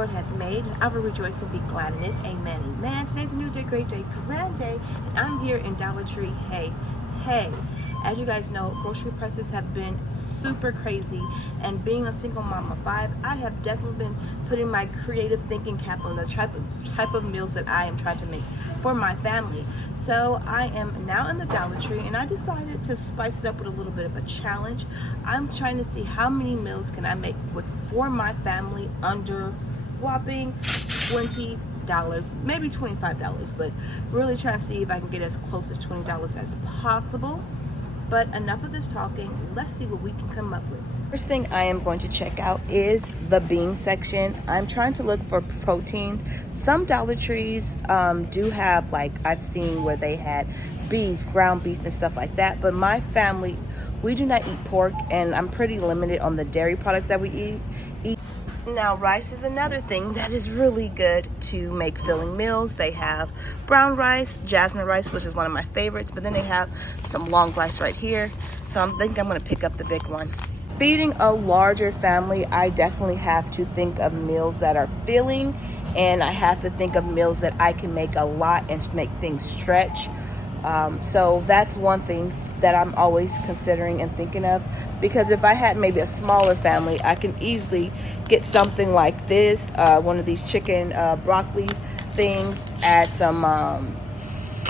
Lord has made, and I will rejoice and be glad in it. Amen, amen. Today's a new day, great day, grand day, and I'm here in Dollar Tree. Hey, as you guys know, grocery prices have been super crazy, and being a single mom of 5, I have definitely been putting my creative thinking cap on the type of meals that I am trying to make for my family. So I am now in the Dollar Tree, and I decided to spice it up with a little bit of a challenge. I'm trying to see how many meals can I make for my family under whopping $20, maybe $25, but really trying to see if I can get as close as $20 as possible. But enough of this talking, let's see what we can come up with. First thing I am going to check out is the bean section. I'm trying to look for protein. Some Dollar Trees do have, like I've seen where they had beef, ground beef and stuff like that, but my family, we do not eat pork, and I'm pretty limited on the dairy products that we eat. Now, rice is another thing that is really good to make filling meals. They have brown rice, jasmine rice, which is one of my favorites, but then they have some long rice right here. So I think I'm gonna pick up the big one. Feeding a larger family, I definitely have to think of meals that are filling, and I have to think of meals that I can make a lot and make things stretch. So that's one thing that I'm always considering and thinking of, because if I had maybe a smaller family, I can easily get something like this, one of these chicken broccoli things, add some,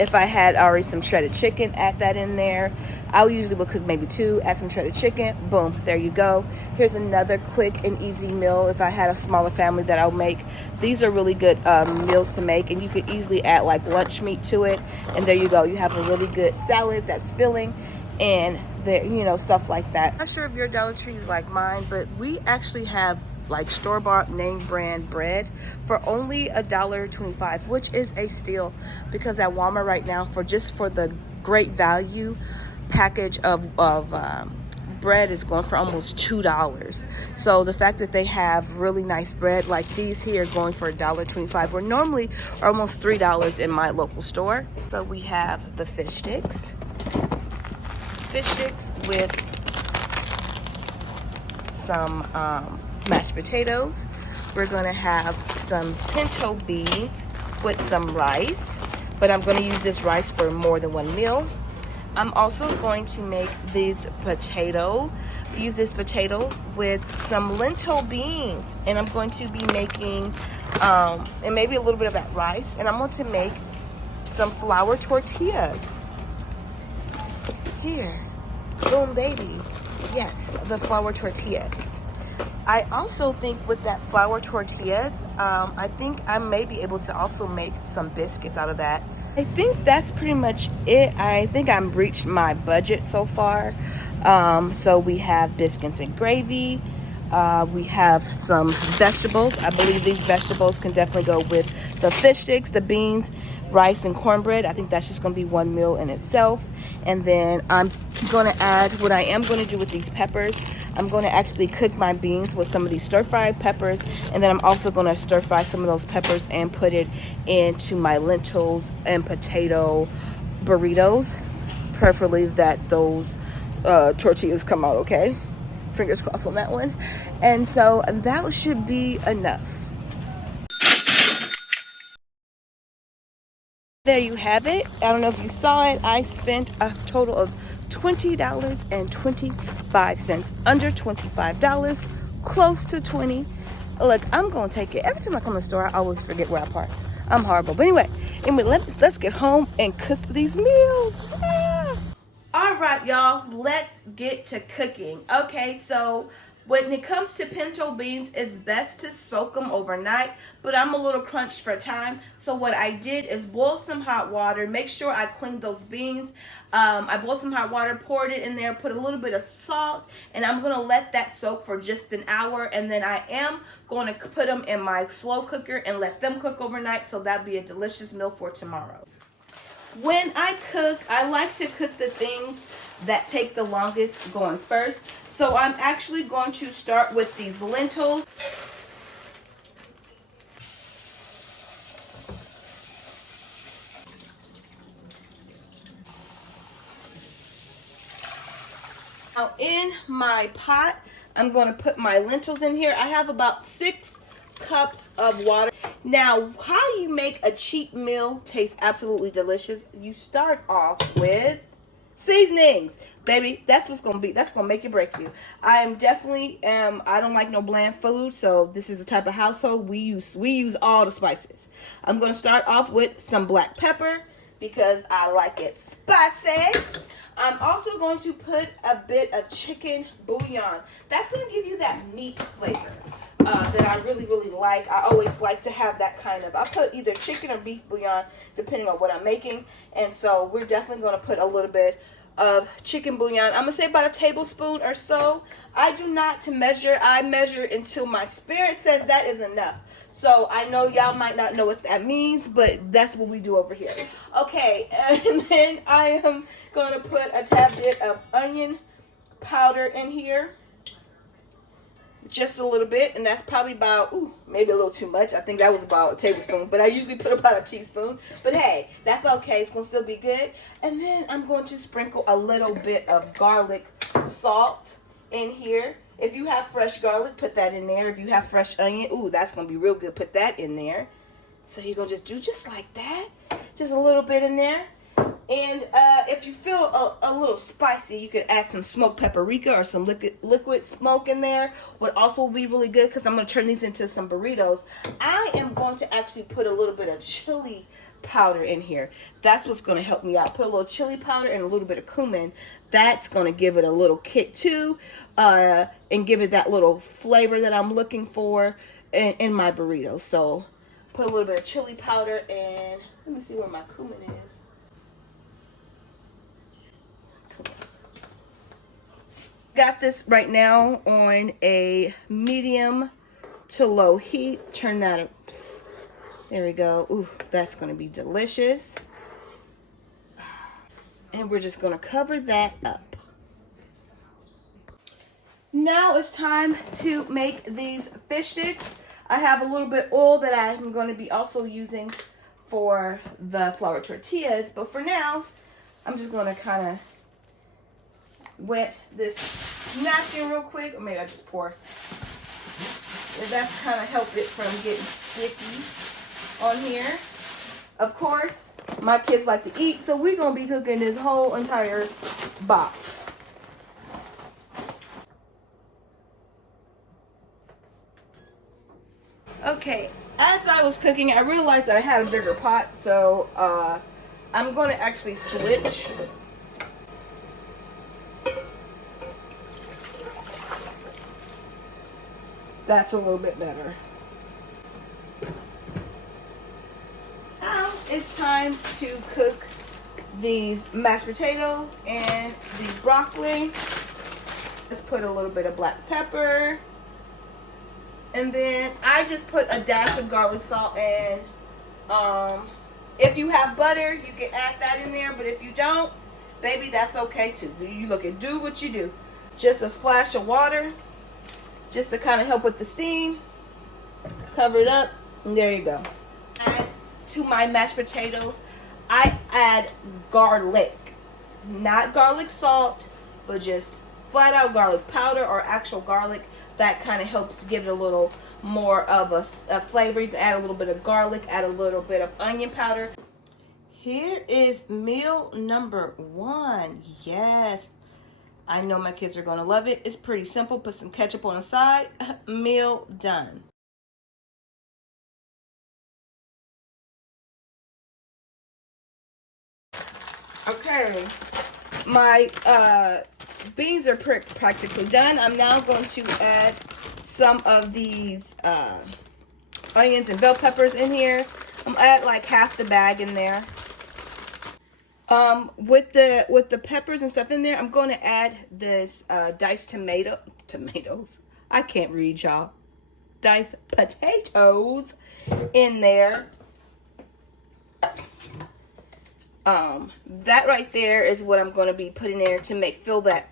if I had already some shredded chicken, add that in there. I usually will cook maybe 2, add some shredded chicken, boom, there you go. Here's another quick and easy meal if I had a smaller family that I'll make. These are really good meals to make, and you could easily add like lunch meat to it, and there you go. You have a really good salad that's filling, and there, you know, stuff like that. I'm not sure if your Dollar Tree is like mine, but we actually have like store-bought name brand bread for only $1.25, which is a steal, because at Walmart right now, for the great value package of bread is going for almost $2. So the fact that they have really nice bread like these here going for $1.25, where normally are almost $3 in my local store. So we have the fish sticks with some mashed potatoes. We're gonna have some pinto beans with some rice, but I'm gonna use this rice for more than one meal. I'm also going to make use these potatoes with some lentil beans, and I'm going to be making, and maybe a little bit of that rice, and I'm going to make some flour tortillas. Here, boom baby, yes, the flour tortillas. I also think with that flour tortillas, I think I may be able to also make some biscuits out of that. I think that's pretty much it. I think I've reached my budget so far. So we have biscuits and gravy. We have some vegetables. I believe these vegetables can definitely go with the fish sticks, the beans, rice, and cornbread. I think that's just going to be one meal in itself. And then I'm going to add, what I am going to do with these peppers, I'm going to actually cook my beans with some of these stir-fried peppers, and then I'm also going to stir-fry some of those peppers and put it into my lentils and potato burritos, preferably that those tortillas come out okay. Fingers crossed on that one. And so that should be enough. There you have it. I don't know if you saw it. I spent a total of $20.25, under $25, close to 20. Look, I'm gonna take it. Every time I come to the store, I always forget where I park. I'm horrible. But anyway, let's get home and cook these meals. Yeah. All right, y'all, let's get to cooking. Okay, so when it comes to pinto beans, it's best to soak them overnight, but I'm a little crunched for time. So what I did is boil some hot water, make sure I cleaned those beans. I boiled some hot water, poured it in there, put a little bit of salt, and I'm gonna let that soak for just an hour, and then I am going to put them in my slow cooker and let them cook overnight, so that'll be a delicious meal for tomorrow. When I cook, I like to cook the things that take the longest going first. So I'm actually going to start with these lentils. Now in my pot, I'm going to put my lentils in here. I have about 6 cups of water. Now, how you make a cheap meal taste absolutely delicious, you start off with seasonings. Baby, that's gonna make you break you. I am definitely I don't like no bland food, so this is the type of household we use all the spices. I'm gonna start off with some black pepper because I like it spicy. I'm also going to put a bit of chicken bouillon. That's going to give you that meat flavor that I really, really like. I always like to have that kind of, I put either chicken or beef bouillon depending on what I'm making. And so we're definitely going to put a little bit of chicken bouillon. I'm going to say about a tablespoon or so. I do not to measure. I measure until my spirit says that is enough. So I know y'all might not know what that means, but that's what we do over here. Okay, and then I am going to put a tad bit of onion powder in here. Just a little bit, and that's probably about, maybe a little too much. I think that was about a tablespoon, but I usually put about a teaspoon. But hey, that's okay. It's going to still be good. And then I'm going to sprinkle a little bit of garlic salt in here. If you have fresh garlic, put that in there. If you have fresh onion, that's going to be real good. Put that in there. So you're going to just do just like that. Just a little bit in there. And if you feel a little spicy, you could add some smoked paprika or some liquid smoke in there. Would also be really good because I'm going to turn these into some burritos. I am going to actually put a little bit of chili powder in here. That's what's going to help me out. Put a little chili powder and a little bit of cumin. That's going to give it a little kick too, and give it that little flavor that I'm looking for in my burrito. So put a little bit of chili powder, and let me see where my cumin is. Got this right now on a medium to low heat. Turn that up. There we go. Ooh, that's going to be delicious. And we're just going to cover that up. Now it's time to make these fish sticks. I have a little bit of oil that I'm going to be also using for the flour tortillas. But for now, I'm just going to kind of wet this napkin real quick, or maybe I just pour. And that's kind of help it from getting sticky on here. Of course, my kids like to eat, so we're gonna be cooking this whole entire box. Okay, as I was cooking, I realized that I had a bigger pot, so I'm gonna actually switch. That's a little bit better. Now it's time to cook these mashed potatoes and these broccoli. Let's put a little bit of black pepper. And then I just put a dash of garlic salt, and if you have butter, you can add that in there. But if you don't, baby, that's okay too. Do what you do. Just a splash of water, just to kind of help with the steam. Cover it up, and there you go. Add to my mashed potatoes, I add garlic. Not garlic salt, but just flat out garlic powder or actual garlic. That kind of helps give it a little more of a flavor. You can add a little bit of garlic, add a little bit of onion powder. Here is meal number 1. Yes, I know my kids are going to love it. It's pretty simple. Put some ketchup on the side. Meal done. Okay, my beans are practically done. I'm now going to add some of these onions and bell peppers in here. I'm gonna add like half the bag in there. With the peppers and stuff in there, I'm going to add this diced tomatoes. I can't read, y'all. Diced potatoes in there. That right there is what I'm going to be putting there to fill that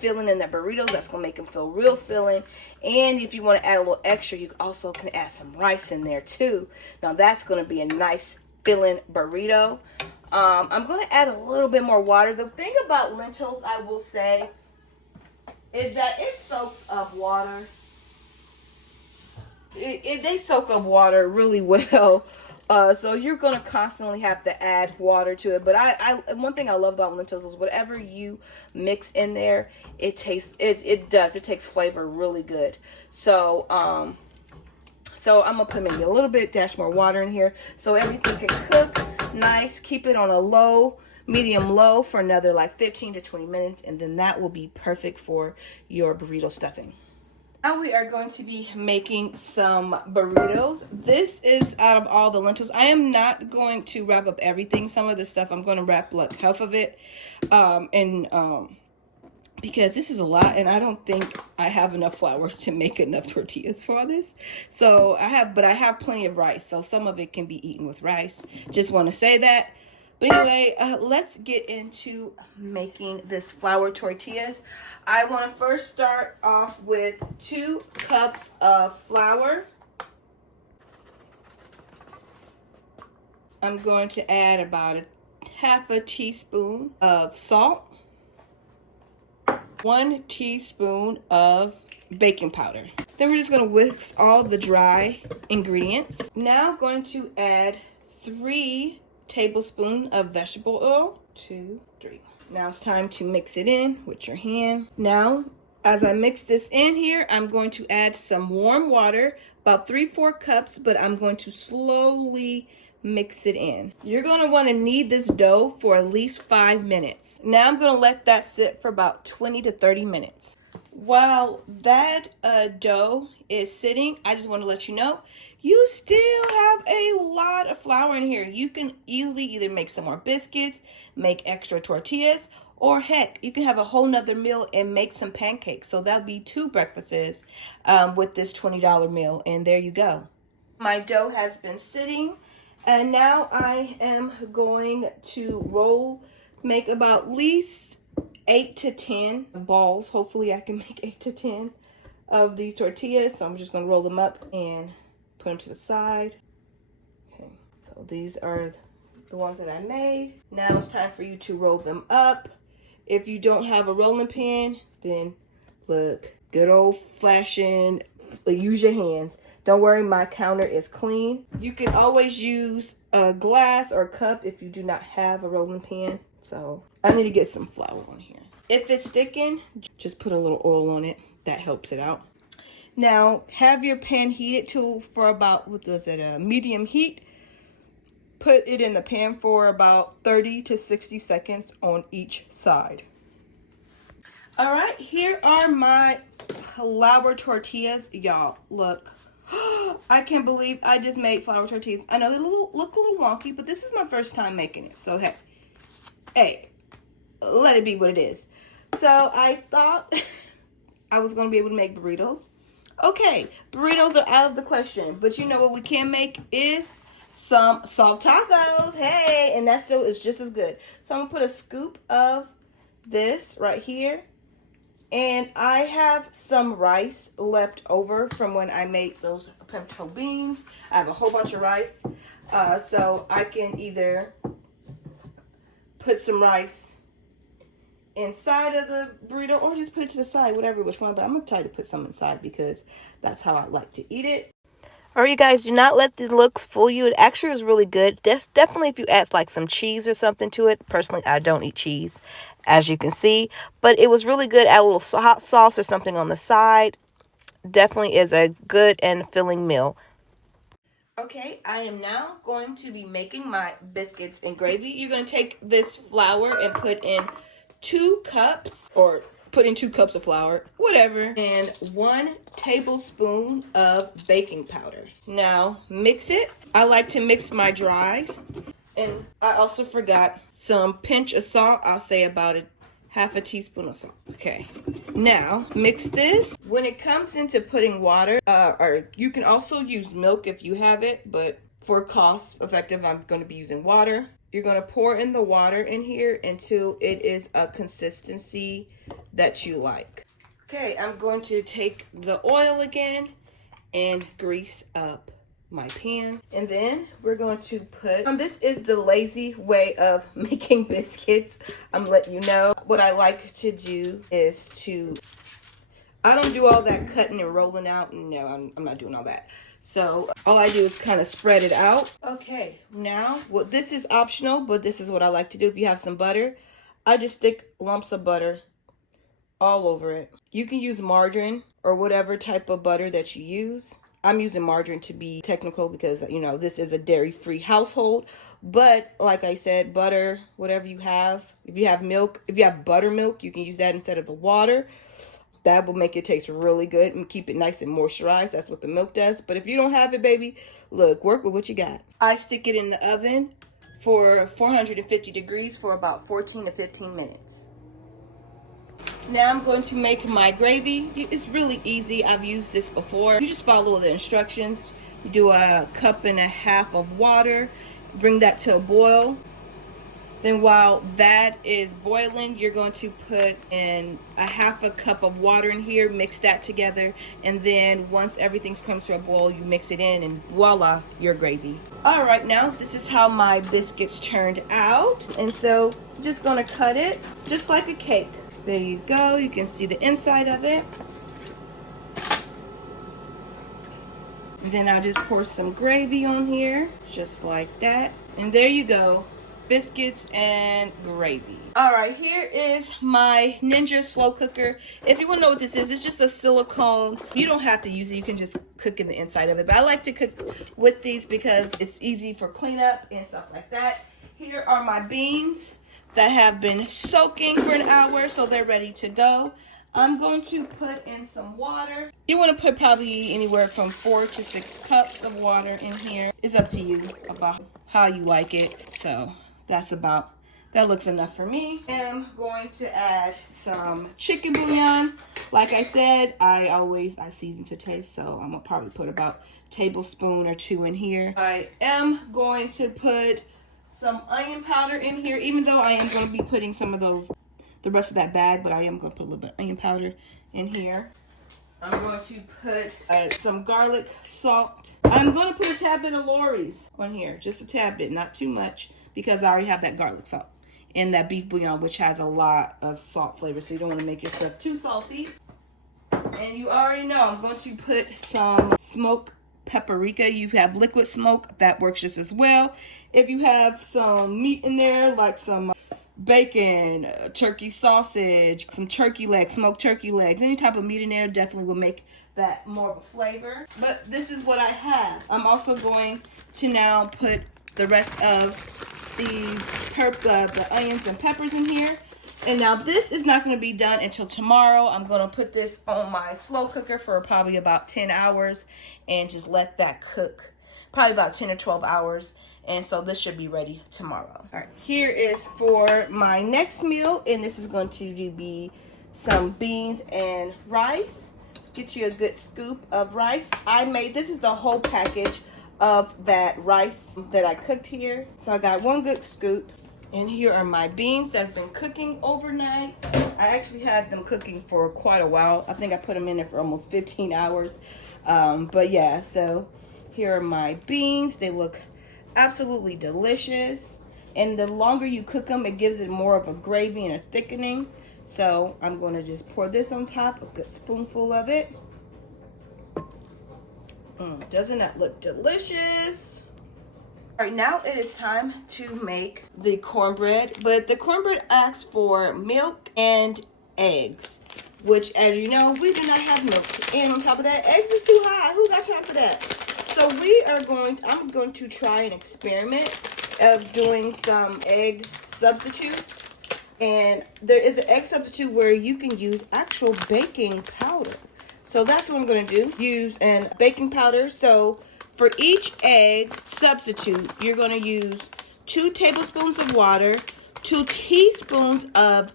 filling in that burrito. That's going to make them feel real filling. And if you want to add a little extra, you also can add some rice in there too. Now that's going to be a nice filling burrito. I'm going to add a little bit more water. The thing about lentils, I will say, is that it soaks up water They soak up water really well. So you're gonna constantly have to add water to it. But one thing I love about lentils is whatever you mix in there, it tastes it takes flavor really good. So so I'm gonna put maybe a little bit dash more water in here so everything can cook nice. Keep it on a low, medium low for another like 15 to 20 minutes, and then that will be perfect for your burrito stuffing. Now we are going to be making some burritos. This is out of all the lentils. I am not going to wrap up everything. Some of the stuff I'm going to wrap like half of it. Because this is a lot, and I don't think I have enough flours to make enough tortillas for all this. So I have plenty of rice, so some of it can be eaten with rice. Just want to say that. But anyway, let's get into making this flour tortillas. I want to first start off with 2 cups of flour. I'm going to add about half a teaspoon of salt. 1 teaspoon of baking powder. Then we're just going to whisk all the dry ingredients. Now I'm going to add 3 tablespoons of vegetable oil. 2, 3. Now it's time to mix it in with your hand. Now, as I mix this in here, I'm going to add some warm water, about 3-4 cups, but I'm going to slowly mix it in. You're going to want to knead this dough for at least 5 minutes. Now I'm going to let that sit for about 20 to 30 minutes. While that dough is sitting, I just want to let you know, you still have a lot of flour in here. You can easily either make some more biscuits, make extra tortillas, or heck, you can have a whole nother meal and make some pancakes. So that'll be 2 breakfasts with this $20 meal. And there you go. My dough has been sitting. And now I am going to make about at least 8 to 10 balls. Hopefully I can make 8 to 10 of these tortillas. So I'm just going to roll them up and put them to the side. Okay, so these are the ones that I made. Now it's time for you to roll them up. If you don't have a rolling pin, then look, good old fashioned, use your hands. Don't worry, my counter is clean. You can always use a glass or cup if you do not have a rolling pin. So I need to get some flour on here. If it's sticking, just put a little oil on it. That helps it out. Now have your pan heated for about, a medium heat. Put it in the pan for about 30 to 60 seconds on each side. All right, here are my flour tortillas. Y'all, look. I can't believe I just made flour tortillas. I know they look a little wonky, but this is my first time making it. So, hey, let it be what it is. So, I thought I was going to be able to make burritos. Okay, burritos are out of the question. But you know what we can make is some soft tacos. Hey, and that still is just as good. So, I'm going to put a scoop of this right here. And I have some rice left over from when I made those pinto beans. I have a whole bunch of rice. So I can either put some rice inside of the burrito or just put it to the side, whatever which one. But I'm going to try to put some inside because that's how I like to eat it. Or you guys, do not let the looks fool you. It actually is really good. Definitely if you add like some cheese or something to it. Personally, I don't eat cheese, as you can see. But it was really good. Add a little hot sauce or something on the side. Definitely is a good and filling meal. Okay, I am now going to be making my biscuits and gravy. You're going to take this flour and put in 2 cups, or put in 2 cups of flour, whatever, and 1 tablespoon of baking powder. Now mix it. I like to mix my dries, and I also forgot some pinch of salt. I'll say about half a teaspoon of salt. Okay, now mix this. When it comes into putting water, or you can also use milk if you have it, but for cost effective, I'm going to be using water. You're going to pour in the water in here until it is a consistency that you like. Okay, I'm going to take the oil again and grease up my pan. And then we're going to put, this is the lazy way of making biscuits. I'm letting you know. What I like to do is to I don't do all that cutting and rolling out. No, I'm not doing all that. So all I do is kind of spread it out. Okay, now, well, this is optional, but this is what I like to do. If you have some butter, I just stick lumps of butter all over it. You can use margarine or whatever type of butter that you use. I'm using margarine to be technical because, you know, this is a dairy-free household. But like I said, butter, whatever you have. If you have milk, if you have buttermilk, you can use that instead of the water. That will make it taste really good and keep it nice and moisturized. That's what the milk does. But if you don't have it, baby, look, work with what you got. I stick it in the oven for 450 degrees for about 14 to 15 minutes. Now I'm going to make my gravy. It's really easy. I've used this before. You just follow the instructions. You do 1.5 cups of water. Bring that to a boil. Then while that is boiling, you're going to put in 1/2 cup of water in here, mix that together, and then once everything comes to a boil, you mix it in, and voila, your gravy. All right, now this is how my biscuits turned out. And so I'm just gonna cut it just like a cake. There you go, you can see the inside of it. And then I'll just pour some gravy on here, just like that. And there you go. Biscuits and gravy. All right, here is my Ninja slow cooker. If you want to know what this is, it's just a silicone. You don't have to use it. You can just cook in the inside of it. But I like to cook with these because it's easy for cleanup and stuff like that. Here are my beans that have been soaking for an hour, so they're ready to go. I'm going to put in some water. You want to put probably anywhere from 4 to 6 cups of water in here. It's up to you about how you like it. So that looks enough for me. I'm going to add some chicken bouillon. Like I said, I season to taste, so I'm gonna probably put about a tablespoon or 2 in here. I am going to put some onion powder in here, even though I am going to be putting some of the rest of that bag, but I am going to put a little bit of onion powder in here. I'm going to put some garlic salt. I'm going to put a tad bit of Lori's on here, just a tad bit, not too much, because I already have that garlic salt in that beef bouillon, which has a lot of salt flavor, so you don't want to make your stuff too salty. And you already know I'm going to put some smoked paprika. You have liquid smoke, that works just as well. If you have some meat in there, like some bacon, turkey sausage, some turkey legs, smoked turkey legs, any type of meat in there definitely will make that more of a flavor. But this is what I have. I'm also going to now put the rest of the onions and peppers in here. And now this is not going to be done until tomorrow. I'm going to put this on my slow cooker for probably about 10 hours and just let that cook probably about 10 or 12 hours. And so this should be ready tomorrow. All right, here is for my next meal, and this is going to be some beans and rice. Get you a good scoop of rice. This is the whole package of that rice that I cooked here. So I got 1 good scoop. And here are my beans that have been cooking overnight. I actually had them cooking for quite a while. I think I put them in there for almost 15 hours. But yeah, so here are my beans. They look absolutely delicious. And the longer you cook them, it gives it more of a gravy and a thickening. So I'm going to just pour this on top, a good spoonful of it. Doesn't that look delicious? All right, now it is time to make the cornbread, but the cornbread asks for milk and eggs, which, as you know, we do not have milk. And on top of that, eggs is too high. Who got time for that? So I'm going to try an experiment of doing some egg substitutes. And there is an egg substitute where you can use actual baking powder. So that's what I'm going to do, use baking powder. So for each egg substitute, you're going to use 2 tablespoons of water, 2 teaspoons of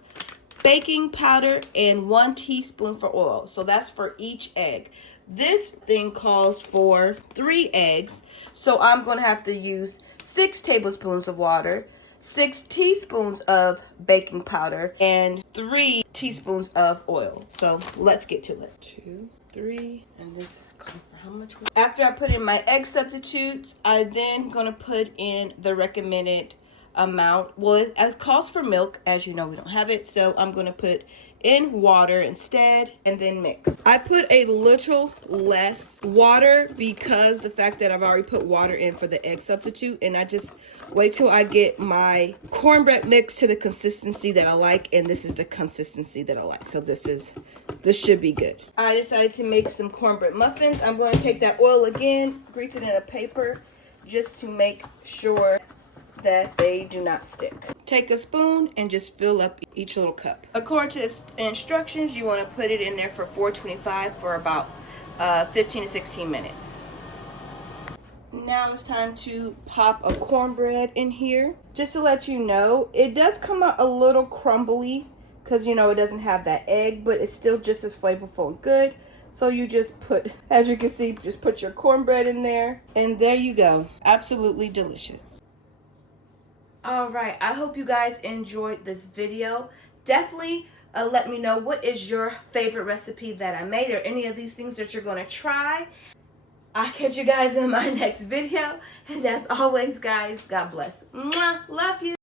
baking powder, and 1 teaspoon for oil. So that's for each egg. This thing calls for 3 eggs. So I'm going to have to use 6 tablespoons of water, 6 teaspoons of baking powder, and 3 teaspoons of oil. So let's get to it. 2, 3, and this is calling for how much? After I put in my egg substitutes, I then gonna put in the recommended amount. Well, it calls for milk. As you know, we don't have it, so I'm gonna put in water instead and then mix. I put a little less water because the fact that I've already put water in for the egg substitute, and I just wait till I get my cornbread mix to the consistency that I like, and this is the consistency that I like. So this should be good. I decided to make some cornbread muffins. I'm going to take that oil again, grease it in a paper just to make sure that they do not stick. Take a spoon and just fill up each little cup. According to the instructions, you want to put it in there for 425 for about 15 to 16 minutes. Now it's time to pop a cornbread in here. Just to let you know, it does come out a little crumbly because, you know, it doesn't have that egg, but it's still just as flavorful and good. So you just put, as you can see, just put your cornbread in there, and there you go. Absolutely delicious. All right, I hope you guys enjoyed this video. Definitely let me know what is your favorite recipe that I made, or any of these things that you're going to try. I'll catch you guys in my next video. And as always, guys, God bless. Mwah, love you.